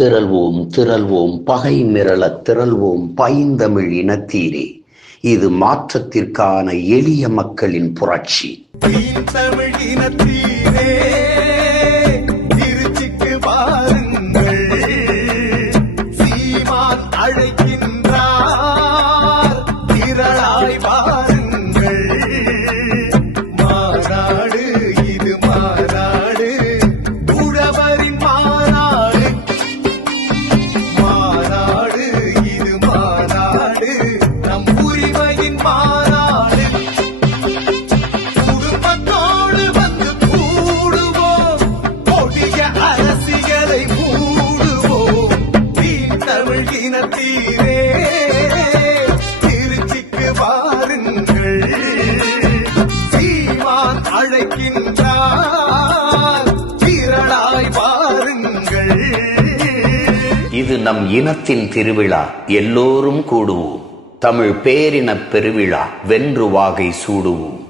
திரள்வோம் திரள்வோம் பகை மிரளத் திரள்வோம் பைந்தமிழ் இனத்தீரே. இது மாற்றத்திற்கான எளிய மக்களின் புரட்சி. தமிழ் இனத்தீரே திருச்சிக்கு பாருங்கள், சீமான் அழைக்கின்றார் திரளாய் வாருங்கள். மாநாடு இது மாநாடு, உழவரின் மாநாடு. மாநாடு இது மாநாடு, நம் உரிமையின் மாநாடு. குடும்பத்தோடு வந்து கூடுவோம், கொடிய அரசியலை மூடுவோம். தமிழ் இனத்தீரே திருச்சிக்கு வாருங்கள், சீமான் அழைக்கின்றார் திரளாய் வாருங்கள். இது நம் இனத்தின் திருவிழா, எல்லோரும் கூடுவோம். தமிழ் பேரினப் பெருவிழா, வென்று வாகை சூடுவோம்.